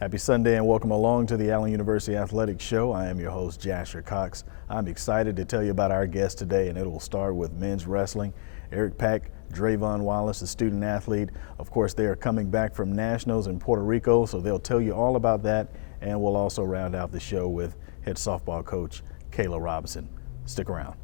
Happy Sunday and welcome along to the Allen University Athletics Show. I am your host, Jasher Cox. I'm excited to tell you about our guest today, and it will start with men's wrestling. Eric Pack, Drayvon Wallace, a student athlete. Of course, they are coming back from nationals in Puerto Rico, so they'll tell you all about that, and we'll also round out the show with head softball coach Kayla Robinson. Stick around.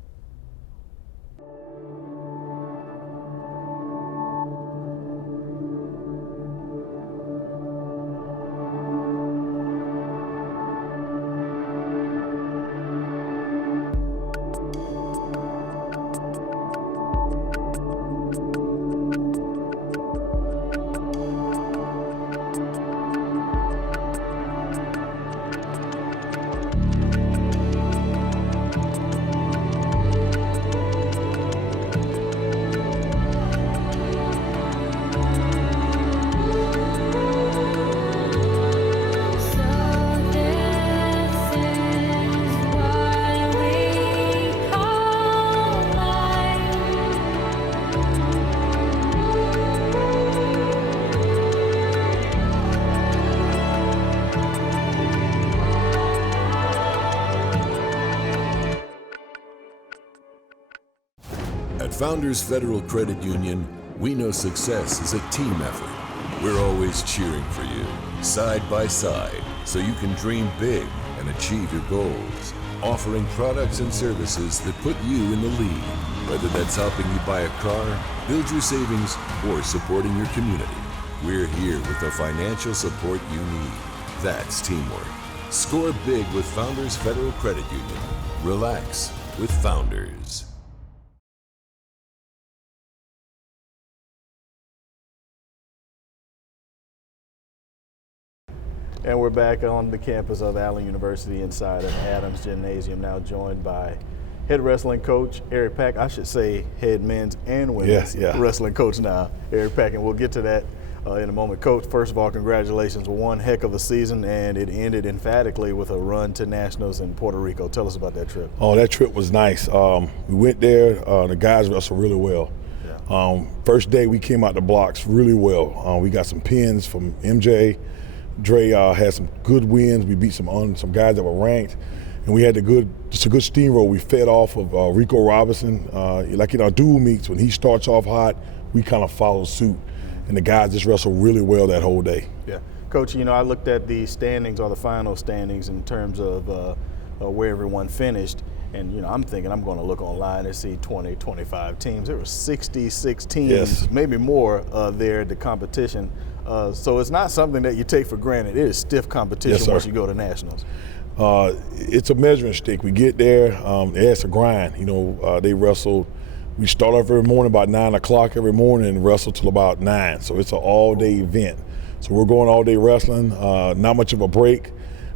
At Founders Federal Credit Union, we know success is a team effort. We're always cheering for you, side by side, so you can dream big and achieve your goals. Offering products and services that put you in the lead, whether that's helping you buy a car, build your savings, or supporting your community. We're here with the financial support you need. That's teamwork. Score big with Founders Federal Credit Union. Relax with Founders. And we're back on the campus of Allen University inside of Adams Gymnasium, now joined by head wrestling coach Eric Pack. I should say head men's and women's wrestling coach now, Eric Pack, and we'll get to that in a moment. Coach, first of all, congratulations. One heck of a season, and it ended emphatically with a run to nationals in Puerto Rico. Tell us about that trip. Oh, that trip was nice. We went there. The guys wrestled really well. Yeah. First day, we came out the blocks really well. We got some pins from MJ. Dre had some good wins. We beat some guys that were ranked, and we had just a good steamroll. We fed off of Rico Robinson. Like in our dual meets, when he starts off hot, we kind of follow suit, and the guys just wrestled really well that whole day. Yeah, Coach. I looked at the standings or the final standings in terms of where everyone finished, and I'm thinking I'm going to look online and see 20, 25 teams. There were 66 teams, maybe more there at the competition. So it's not something that you take for granted. It is stiff competition once you go to nationals. It's a measuring stick. We get there, it's a grind. They wrestled. We start off every morning about 9 o'clock every morning and wrestle till about 9. So it's an all-day event. So we're going all day wrestling, not much of a break,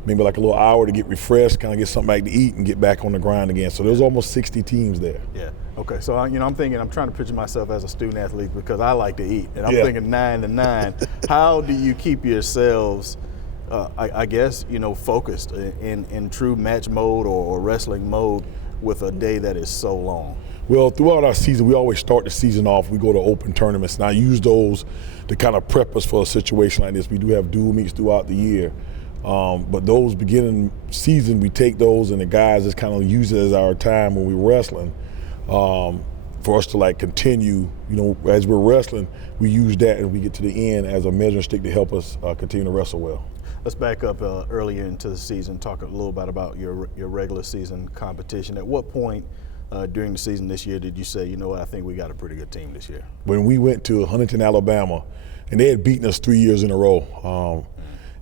maybe like a little hour to get refreshed, kind of get something back to eat and get back on the grind again. So there's almost 60 teams there. Yeah. Okay. So I'm trying to picture myself as a student athlete because I like to eat, and I'm thinking 9 to 9. How do you keep yourselves, I guess, focused in true match mode or wrestling mode with a day that is so long? Well, throughout our season, we always start the season off. We go to open tournaments, and I use those to kind of prep us for a situation like this. We do have dual meets throughout the year. But those beginning season, we take those and the guys just kind of use it as our time when we're wrestling for us to continue, as we're wrestling, we use that and we get to the end as a measuring stick to help us continue to wrestle well. Let's back up earlier into the season, talk a little bit about your regular season competition. At what point during the season this year did you say, I think we got a pretty good team this year? When we went to Huntington, Alabama, and they had beaten us 3 years in a row.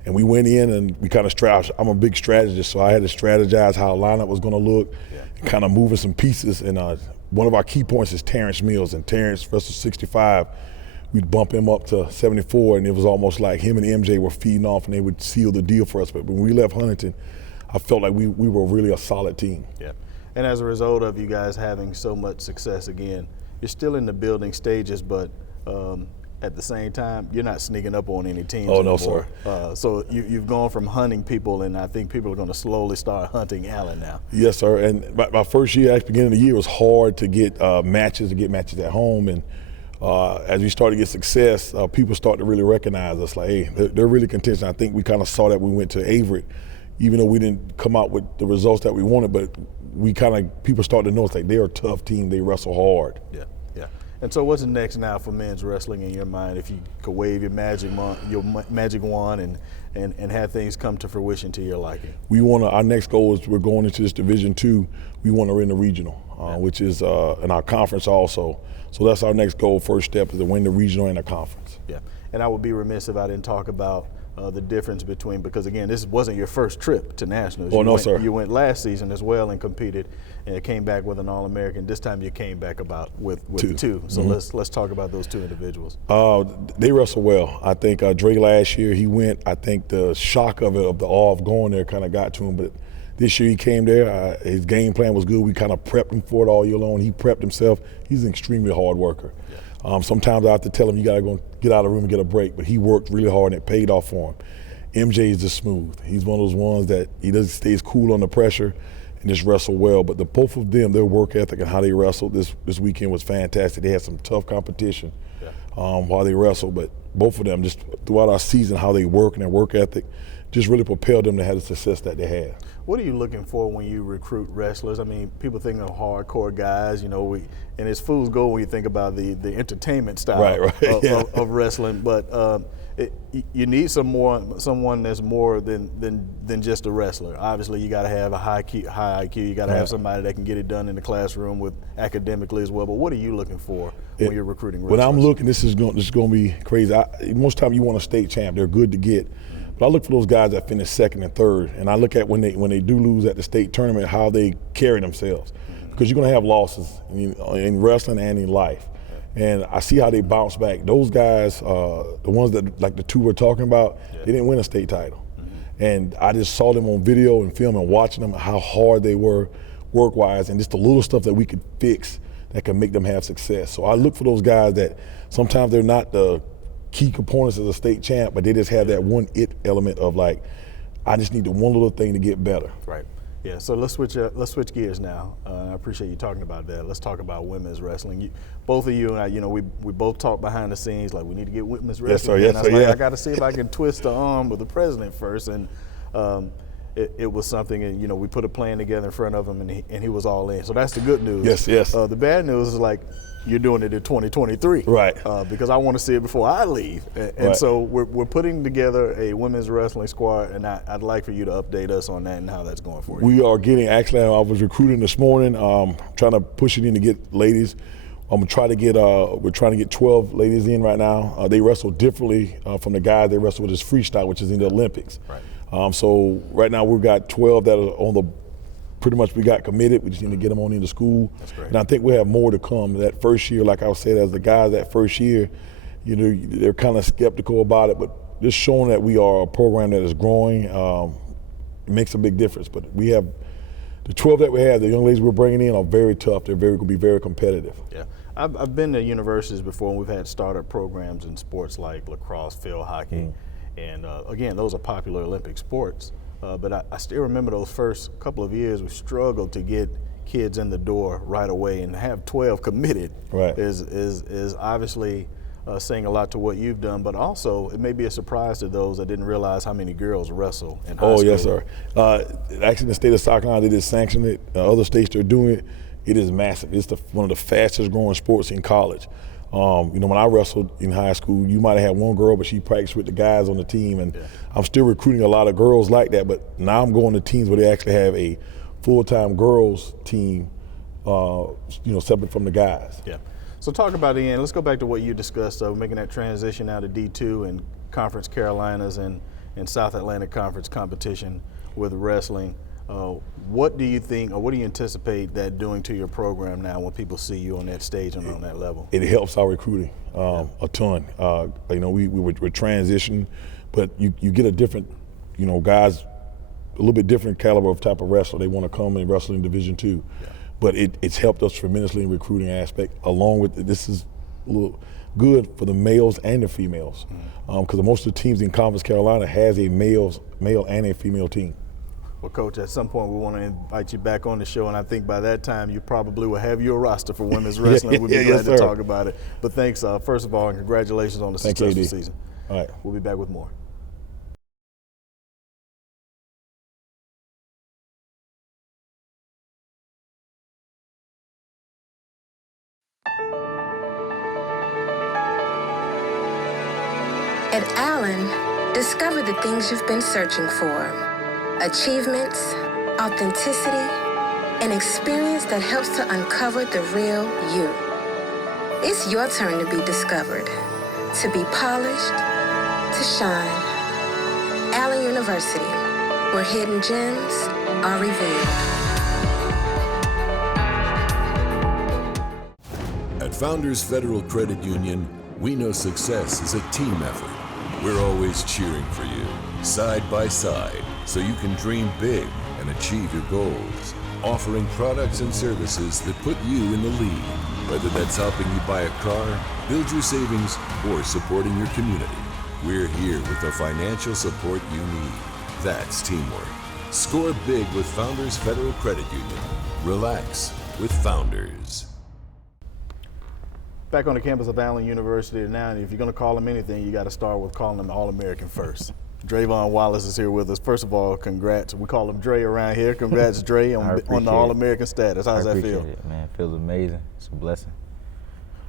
And we went in and we kind of I'm a big strategist, so I had to strategize how a lineup was going to look, and kind of moving some pieces. And one of our key points is Terrence Mills, and Terrence versus 65, we'd bump him up to 74, and it was almost like him and MJ were feeding off, and they would seal the deal for us. But when we left Huntington, I felt like we were really a solid team. Yeah, and as a result of you guys having so much success again, you're still in the building stages, but at the same time, you're not sneaking up on any teams anymore. No, sir. So you've gone from hunting people, and I think people are going to slowly start hunting Allen now. Yes, sir. And my first year, at the beginning of the year, was hard to get matches at home. And as we start to get success, people start to really recognize us. Like, hey, they're really contention. I think we kind of saw that when we went to Avery, even though we didn't come out with the results that we wanted, but people started to notice like they're a tough team. They wrestle hard. Yeah. And so what's next now for men's wrestling in your mind? If you could wave your magic wand and have things come to fruition to your liking? Our next goal is we're going into this Division II. We want to win the regional, which is in our conference also. So that's our next goal. First step is to win the regional and the conference. Yeah, and I would be remiss if I didn't talk about the difference between, because again, this wasn't your first trip to nationals. Sir. You went last season as well and competed, and it came back with an All-American. This time you came back with two. So let's talk about those two individuals. They wrestle well. I think Dre last year he went. I think the shock of the awe of going there kind of got to him, but this year he came there. His game plan was good. We kind of prepped him for it all year long. He prepped himself. He's an extremely hard worker. Yeah. Sometimes I have to tell him, you got to go get out of the room and get a break, but he worked really hard and it paid off for him. MJ is just smooth. He's one of those ones that stays cool under pressure and just wrestle well. But both of them, their work ethic and how they wrestled this weekend was fantastic. They had some tough competition while they wrestled, but both of them, just throughout our season, how they work and their work ethic just really propelled them to have the success that they had. What are you looking for when you recruit wrestlers? I mean, people think of hardcore guys, and it's fool's gold when you think about the entertainment style of wrestling. But you need someone that's more than just a wrestler. Obviously, you got to have a high IQ. You got to have somebody that can get it done in the classroom with academically as well. But what are you looking for when you're recruiting wrestlers? When I'm looking, this is going to be crazy. Most time you want a state champ. They're good to get. But I look for those guys that finish second and third, and I look at when they do lose at the state tournament, how they carry themselves, because you're going to have losses in wrestling and in life. And I see how they bounce back. Those guys, the ones that, like the two we're talking about, they didn't win a state title. And I just saw them on video and film and watching them, how hard they were work-wise, and just the little stuff that we could fix that can make them have success. So I look for those guys that sometimes they're not the key components as a state champ, but they just have that one it element of like, I just need the one little thing to get better. Right. Yeah. So let's switch gears now. I appreciate you talking about that. Let's talk about women's wrestling. Both of you and I, we both talk behind the scenes like we need to get women's wrestling. Yes, sir. I got to see if I can twist the arm of the president first, and it was something. And we put a plan together in front of him, and he was all in. So that's the good news. Yes. The bad news is like, you're doing it in 2023, right? Because I want to see it before I leave, and so we're putting together a women's wrestling squad, and I'd like for you to update us on that and how that's going for you. We are getting. Actually, I was recruiting this morning, trying to push it in to get ladies. I'm gonna try to get. We're trying to get 12 ladies in right now. They wrestle differently from the guys they wrestle with this freestyle, which is in the Olympics. Right. So right now we've got 12 that are on the. Pretty much we got committed. We just need to get them on into school. That's great. And I think we have more to come. That first year, like I said, as the guys that first year, they're kind of skeptical about it, but just showing that we are a program that is growing makes a big difference. But we have the 12 that we have, the young ladies we're bringing in are very tough. They're going to be very competitive. Yeah. I've been to universities before, and we've had startup programs in sports like lacrosse, field hockey, and again, those are popular Olympic sports. But I still remember those first couple of years we struggled to get kids in the door right away, and to have 12 committed is obviously saying a lot to what you've done, but also it may be a surprise to those that didn't realize how many girls wrestle in high school. Yes, sir. Actually, the state of South Carolina, they did sanction it. Other states are doing it. It is massive. It's one of the fastest growing sports in college. When I wrestled in high school, you might have had one girl, but she practiced with the guys on the team, and I'm still recruiting a lot of girls like that, but now I'm going to teams where they actually have a full-time girls team, separate from the guys. Yeah. So talk about the end. Let's go back to what you discussed, making that transition out of D2 and Conference Carolinas and South Atlantic Conference competition with wrestling. What do you think, or what do you anticipate that doing to your program now when people see you on that stage and on that level? It helps our recruiting a ton. We're transitioning, but you get a different, guys, a little bit different caliber of type of wrestler. They want to come and wrestle in Division II. Yeah. But it's helped us tremendously in recruiting aspect, along with this is a little good for the males and the females, because most of the teams in Conference Carolina has a male and a female team. Well, Coach, at some point we want to invite you back on the show, and I think by that time you probably will have your roster for women's wrestling. We'll be glad to talk about it. But thanks, first of all, and congratulations on the successful season. All right. We'll be back with more. At Allen, discover the things you've been searching for. Achievements, authenticity, an experience that helps to uncover the real you. It's your turn to be discovered, to be polished, to shine. Allen University, where hidden gems are revealed. At Founders Federal Credit Union, we know success is a team effort. We're always cheering for you, side by side, so you can dream big and achieve your goals. Offering products and services that put you in the lead, whether that's helping you buy a car, build your savings, or supporting your community. We're here with the financial support you need. That's teamwork. Score big with Founders Federal Credit Union. Relax with Founders. Back on the campus of Allen University now, and if you're going to call them anything, you got to start with calling them All-American first. Drayvon Wallace is here with us. First of all, congrats. We call him Dre around here. Congrats, Dre, on the All-American status. How's that feel? It, man. It feels amazing. It's a blessing.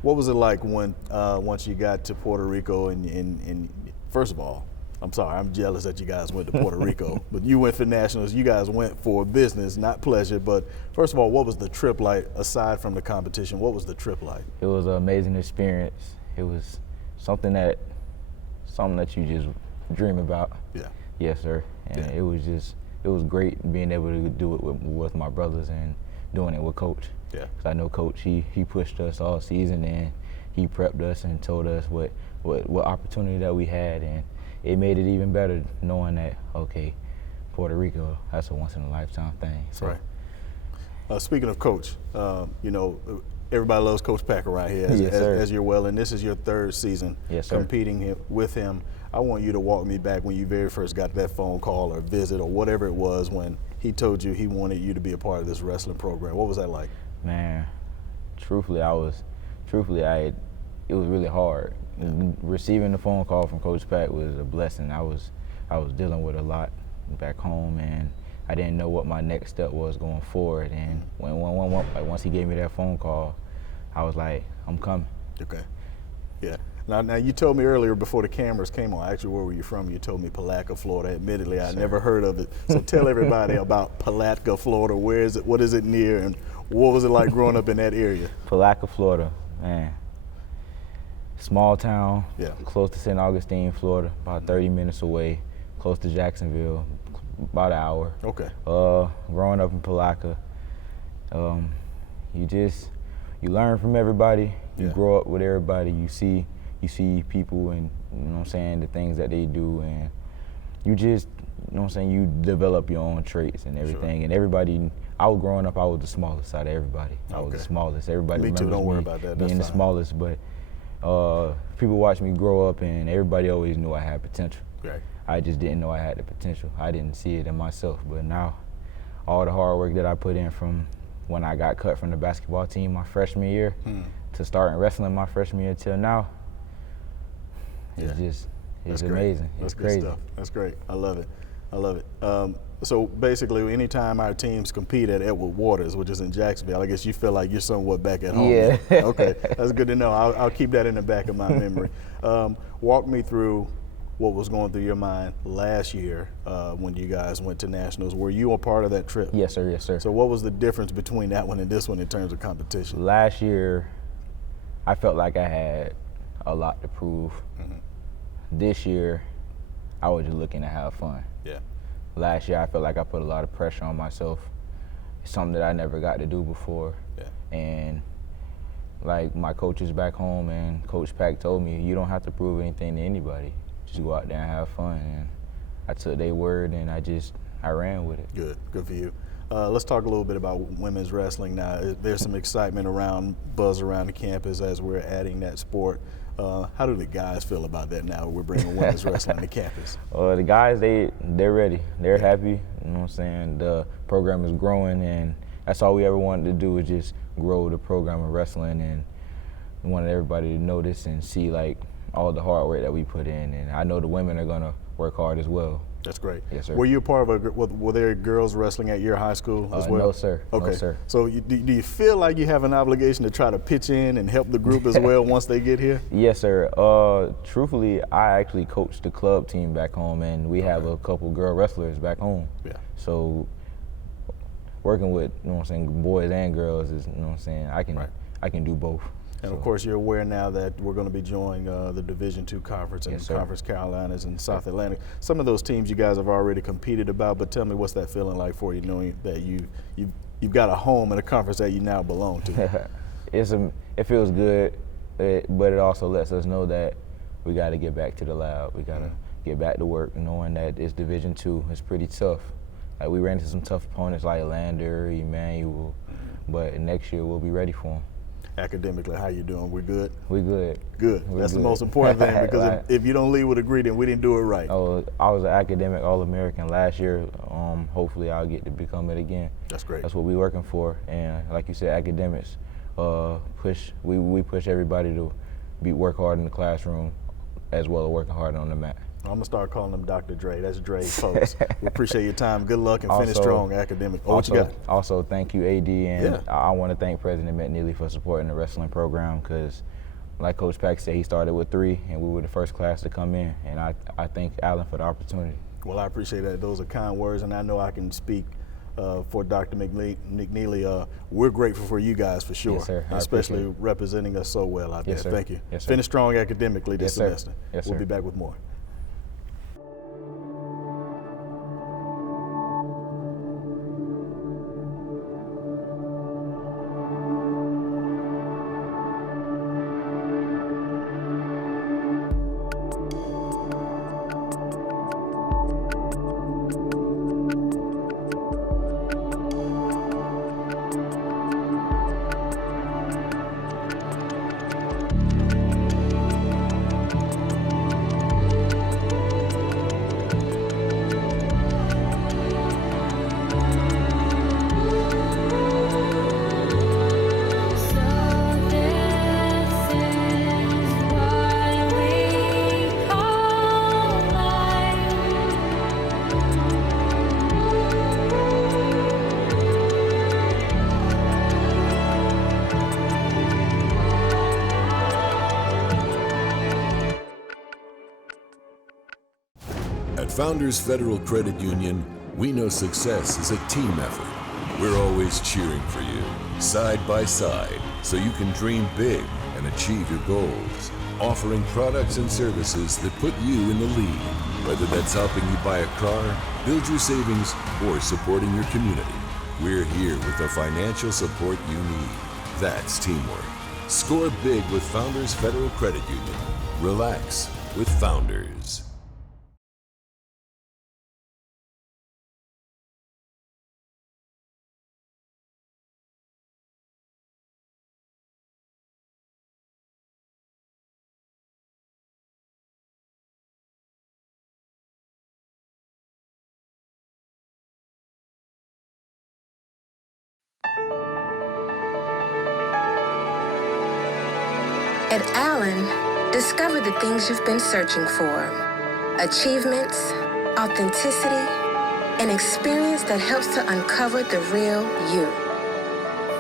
What was it like when once you got to Puerto Rico and first of all, I'm sorry, I'm jealous that you guys went to Puerto Rico, but you went for nationals. You guys went for business, not pleasure. But first of all, what was the trip like aside from the competition? What was the trip like? It was an amazing experience. It was something that you just dream about. Yeah. Yes, sir. And it was great being able to do it with my brothers and doing it with Coach. Yeah. Because I know Coach, he pushed us all season and he prepped us and told us what opportunity that we had, and it made it even better knowing that, okay, Puerto Rico, that's a once-in-a-lifetime thing. So. Right. Speaking of Coach, you know, everybody loves Coach Pack around here, as you're well, and this is your third season competing with him. I want you to walk me back when you very first got that phone call or visit or whatever it was when he told you he wanted you to be a part of this wrestling program. What was that like? Man, truthfully, it was really hard. Yeah. Receiving the phone call from Coach Pack was a blessing. I was dealing with a lot back home, and I didn't know what my next step was going forward. And once he gave me that phone call, I was like, I'm coming. Okay. Yeah. Now you told me earlier before the cameras came on, actually, where were you from? You told me Palatka, Florida. Admittedly, I never heard of it. So tell everybody about Palatka, Florida. Where is it? What is it near? And what was it like growing up in that area? Palatka, Florida, man. Small town, close to St. Augustine, Florida, about 30 minutes away, close to Jacksonville, about an hour. Okay. Growing up in Palatka, you learn from everybody. You grow up with everybody. You see people, and you know what I'm saying, the things that they do, and you just, you know what I'm saying, you develop your own traits and everything. Sure. And everybody, I was growing up, I was the smallest out of everybody. I was the smallest. Everybody me too. Don't worry about that. That's being the smallest, but people watched me grow up, and everybody always knew I had potential. Right. I just didn't know I had the potential. I didn't see it in myself. But now, all the hard work that I put in from when I got cut from the basketball team my freshman year to starting wrestling my freshman year till now, it's amazing. That's it's crazy. Good stuff. That's great. I love it. So basically, anytime our teams compete at Edward Waters, which is in Jacksonville, I guess you feel like you're somewhat back at home. Yeah. Okay, that's good to know. I'll keep that in the back of my memory. Walk me through what was going through your mind last year when you guys went to nationals. Were you a part of that trip? Yes, sir. Yes, sir. So what was the difference between that one and this one in terms of competition? Last year, I felt like I had a lot to prove. This year, I was just looking to have fun. Yeah. Last year, I felt like I put a lot of pressure on myself. It's something that I never got to do before. Yeah. And like my coaches back home and Coach Pack told me, you don't have to prove anything to anybody. Just go out there and have fun. And I took their word and I ran with it. Good for you. Let's talk a little bit about women's wrestling now. There's some excitement buzz around the campus as we're adding that sport. How do the guys feel about that now? We're bringing women's wrestling to campus. The guys, they're ready. They're happy. You know what I'm saying? The program is growing, and that's all we ever wanted to do, is just grow the program of wrestling, and we wanted everybody to notice and see like all the hard work that we put in. And I know the women are gonna work hard as well. That's great. Yes, sir. Were you a part of were there girls wrestling at your high school as well? No, sir. Okay. No, sir. So do you feel like you have an obligation to try to pitch in and help the group as well once they get here? Yes, sir. Truthfully, I actually coach the club team back home, and we have a couple girl wrestlers back home. Yeah. So working with, you know what I'm saying, boys and girls is, you know what I'm saying, I can do both. And of course, you're aware now that we're going to be joining the Division II Conference and Yes, sir. Conference Carolinas and South Atlantic. Some of those teams you guys have already competed about, but tell me, what's that feeling like for you, knowing that you've got a home in a conference that you now belong to? It feels good, but it also lets us know that we got to get back to the lab. We got to get back to work, knowing that it's Division II. It's pretty tough. Like, we ran into some tough opponents like Lander, Emmanuel, but next year we'll be ready for them. Academically, how you doing? We're good? We good. Good. That's the most important thing, because Right. if you don't leave with a degree, then we didn't do it right. Oh, I was an academic All-American last year. Hopefully I'll get to become it again. That's great. That's what we're working for. And like you said, academics, we push everybody to work hard in the classroom as well as working hard on the mat. I'm going to start calling them Dr. Dre. That's Dre, folks. We appreciate your time. Good luck and finish strong academic. What you got? Also, thank you, AD, and Yeah. I want to thank President McNeely for supporting the wrestling program, because like Coach Pack said, he started with 3, and we were the first class to come in, and I thank Allen for the opportunity. Well, I appreciate that. Those are kind words, and I know I can speak for Dr. McNeely. We're grateful for you guys, for sure. Yes, sir. I Especially appreciate it. representing us so well out Yes, there. sir. Thank you. Yes, sir. Finish strong academically this Yes, sir. semester. Yes, We'll sir. be back with more. At Founders Federal Credit Union, we know success is a team effort. We're always cheering for you, side by side, so you can dream big and achieve your goals. Offering products and services that put you in the lead, whether that's helping you buy a car, build your savings, or supporting your community. We're here with the financial support you need. That's teamwork. Score big with Founders Federal Credit Union. Relax with Founders. At Allen, discover the things you've been searching for. Achievements, authenticity, an experience that helps to uncover the real you.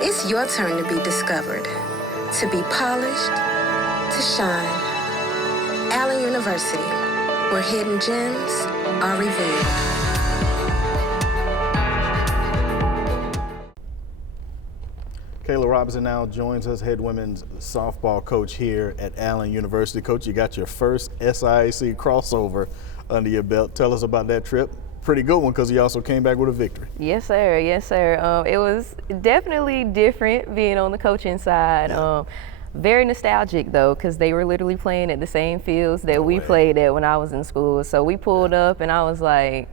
It's your turn to be discovered, to be polished, to shine. Allen University, where hidden gems are revealed. Kayla Robinson now joins us, head women's softball coach here at Allen University. Coach, you got your first SIAC crossover under your belt. Tell us about that trip. Pretty good one, because you also came back with a victory. Yes, sir. Yes, sir. It was definitely different being on the coaching side. Yeah. Very nostalgic, though, because they were literally playing at the same fields that we played at when I was in school. So we pulled up, and I was like,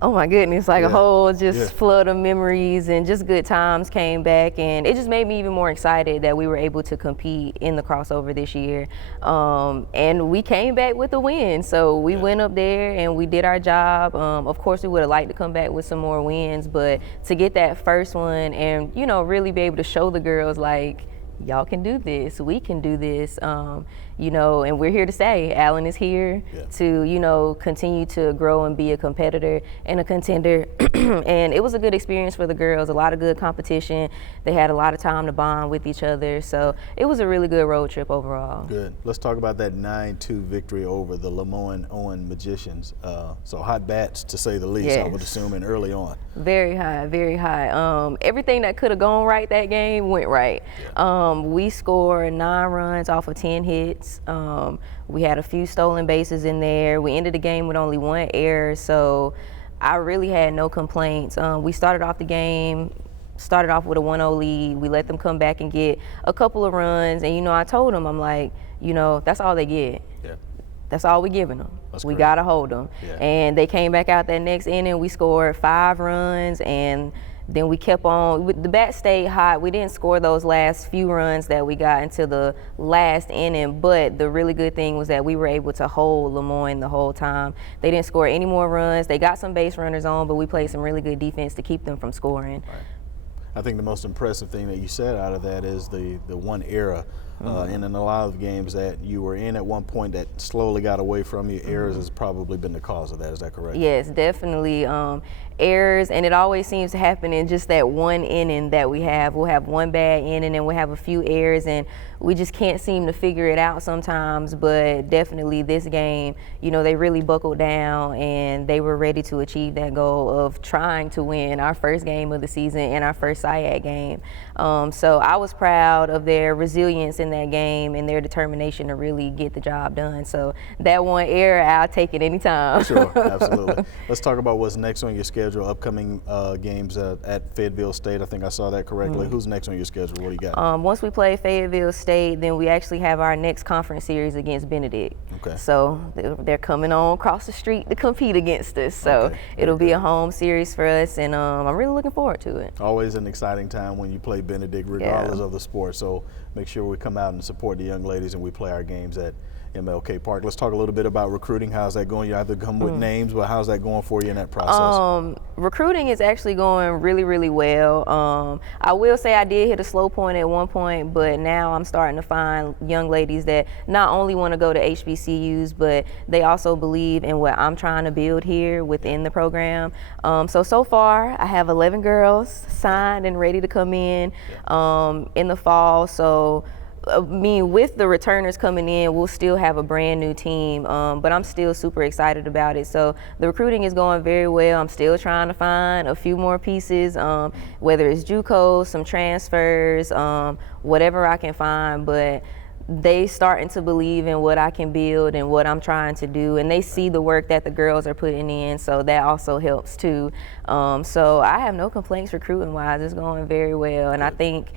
Oh my goodness, like a whole Yeah. flood of memories and just good times came back, and it just made me even more excited that we were able to compete in the crossover this year. And we came back with a win. So we went up there and we did our job. Of course, we would have liked to come back with some more wins, but to get that first one and, you know, really be able to show the girls like, y'all can do this, we can do this, you know, and we're here to stay. Allen is here to, you know, continue to grow and be a competitor and a contender. And it was a good experience for the girls, a lot of good competition. They had a lot of time to bond with each other. So it was a really good road trip overall. Good. Let's talk about that 9-2 victory over the Lemoyne-Owen Magicians. So hot bats, to say the least, I would assume, and early on. Very high, very high. Everything that could have gone right that game went right. We scored 9 runs off of 10 hits. We had a few stolen bases in there. We ended the game with only 1 error, so I really had no complaints. We started off the game, started off with a 1-0 lead. We let them come back and get a couple of runs, and, you know, I told them, I'm like, you know, that's all they get. That's all we're giving them. We got to hold them. And they came back out that next inning. We scored 5 runs, and then we kept on. The bat stayed hot. We didn't score those last few runs that we got until the last inning, but the really good thing was that we were able to hold Lemoyne the whole time. They didn't score any more runs. They got some base runners on, but we played some really good defense to keep them from scoring. I think the most impressive thing that you said out of that is the 1 error. And in a lot of games that you were in at one point that slowly got away from you, errors has probably been the cause of that. Is that correct? Yes, definitely. Errors, and it always seems to happen in just that one inning that we have. We'll have 1 bad inning and we'll have a few errors, and we just can't seem to figure it out sometimes. But definitely this game, you know, they really buckled down and they were ready to achieve that goal of trying to win our first game of the season and our first SIAC game. So I was proud of their resilience in that game and their determination to really get the job done. So that 1 error, I'll take it anytime. Sure, absolutely. Let's talk about what's next on your schedule. Upcoming games at Fayetteville State. I think I saw that correctly. Who's next on your schedule? What do you got? Once we play Fayetteville State, then we actually have our next conference series against Benedict. Okay. So they're coming on across the street to compete against us. So it'll be a home series for us, and I'm really looking forward to it. Always an exciting time when you play Benedict, regardless of the sport. So make sure we come out and support the young ladies and we play our games at MLK Park. Let's talk a little bit about recruiting. How's that going? You have to come with names, but how's that going for you in that process? Recruiting is actually going really, really well. I will say I did hit a slow point at one point, but now I'm starting to find young ladies that not only want to go to HBCUs, but they also believe in what I'm trying to build here within the program. So far, I have 11 girls signed and ready to come in the fall. So I mean, with the returners coming in, we'll still have a brand new team, but I'm still super excited about it. So the recruiting is going very well. I'm still trying to find a few more pieces, whether it's JUCO, some transfers, whatever I can find, but they starting to believe in what I can build and what I'm trying to do, and they see the work that the girls are putting in, so that also helps too. So I have no complaints recruiting-wise. It's going very well, and I think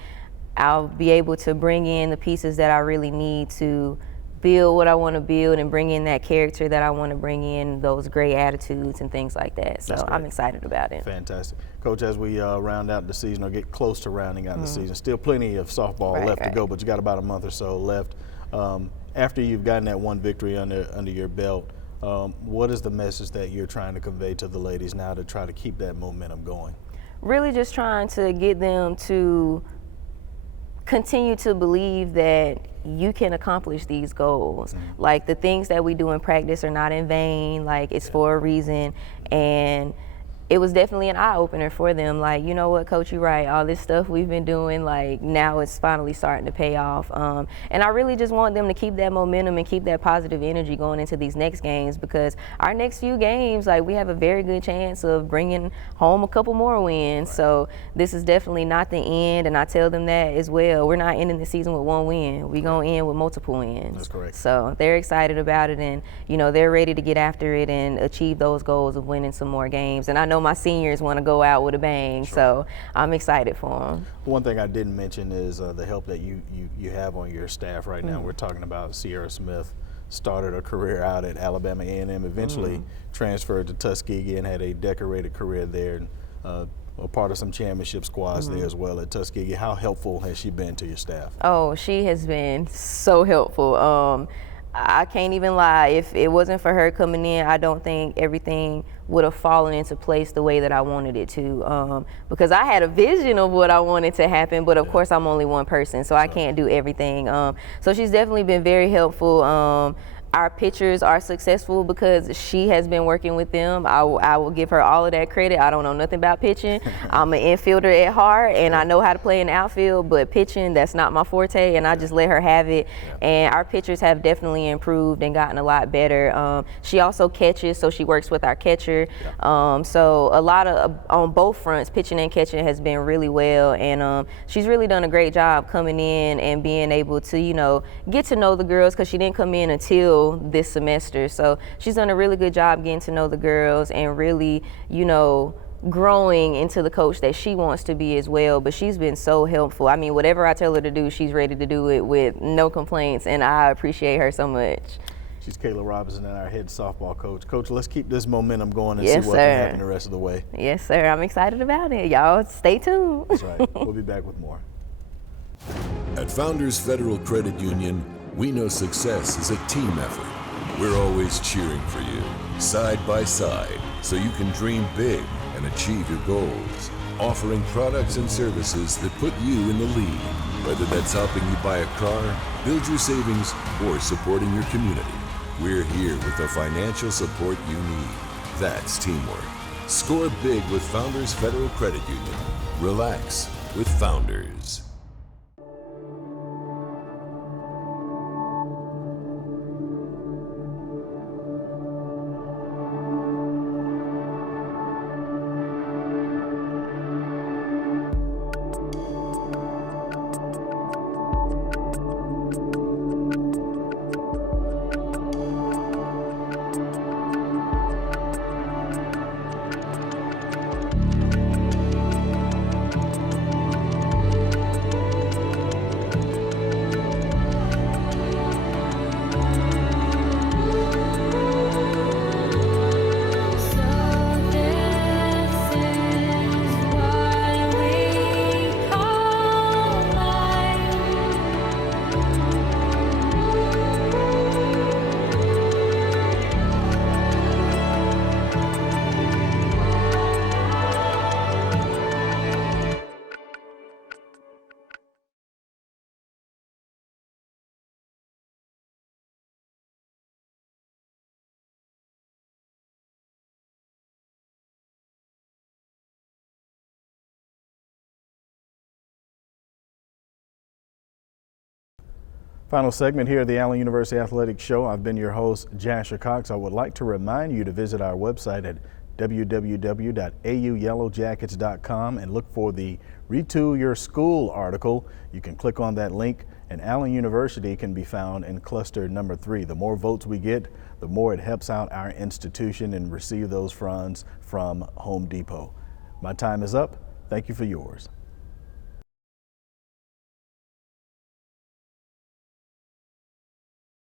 I'll be able to bring in the pieces that I really need to build what I want to build and bring in that character that I want to bring in, those great attitudes and things like that. So I'm excited about it. Fantastic. Coach, as we round out the season or get close to rounding out the season, still plenty of softball left to go, but you got about a month or so left. After you've gotten that 1 victory under your belt, what is the message that you're trying to convey to the ladies now to try to keep that momentum going? Really just trying to get them to continue to believe that you can accomplish these goals. Like, the things that we do in practice are not in vain, like it's for a reason. And it was definitely an eye-opener for them. Like, you know what, Coach, you're right. All this stuff we've been doing, like, now it's finally starting to pay off. And I really just want them to keep that momentum and keep that positive energy going into these next games, because our next few games, like, we have a very good chance of bringing home a couple more wins. So this is definitely not the end, and I tell them that as well. We're not ending the season with 1 win. We're going to end with multiple wins. That's correct. So they're excited about it, and, you know, they're ready to get after it and achieve those goals of winning some more games. And I know my seniors want to go out with a bang, so I'm excited for them. One thing I didn't mention is the help that you have on your staff right now. We're talking about Sierra Smith, started a career out at Alabama A&M, eventually transferred to Tuskegee and had a decorated career there, and a part of some championship squads there as well at Tuskegee. How helpful has she been to your staff? Oh, she has been so helpful. I can't even lie. If it wasn't for her coming in, I don't think everything would have fallen into place the way that I wanted it to. Because I had a vision of what I wanted to happen, but of course I'm only one person, so I can't do everything. So she's definitely been very helpful. Our pitchers are successful because she has been working with them. I will give her all of that credit. I don't know nothing about pitching. I'm an infielder at heart, and I know how to play in the outfield, but pitching, that's not my forte, and I just let her have it. And our pitchers have definitely improved and gotten a lot better. She also catches, so she works with our catcher. So a lot of, on both fronts, pitching and catching has been really well, and she's really done a great job coming in and being able to, you know, get to know the girls, because she didn't come in until this semester. So she's done a really good job getting to know the girls and really, you know, growing into the coach that she wants to be as well. But she's been so helpful. I mean, whatever I tell her to do, she's ready to do it with no complaints, and I appreciate her so much. She's Kayla Robinson, and our head softball coach. Coach, let's keep this momentum going and see what Yes, can sir. happen the rest of the way. Yes, sir. I'm excited about it. Y'all stay tuned. That's right. We'll be back with more. At Founders Federal Credit Union, we know success is a team effort. We're always cheering for you, side by side, so you can dream big and achieve your goals. Offering products and services that put you in the lead, whether that's helping you buy a car, build your savings, or supporting your community. We're here with the financial support you need. That's teamwork. Score big with Founders Federal Credit Union. Relax with Founders. Final segment here at the Allen University Athletics Show. I've been your host, Jasher Cox. I would like to remind you to visit our website at www.auyellowjackets.com and look for the Retool Your School article. You can click on that link, and Allen University can be found in cluster number 3. The more votes we get, the more it helps out our institution and receive those funds from Home Depot. My time is up. Thank you for yours.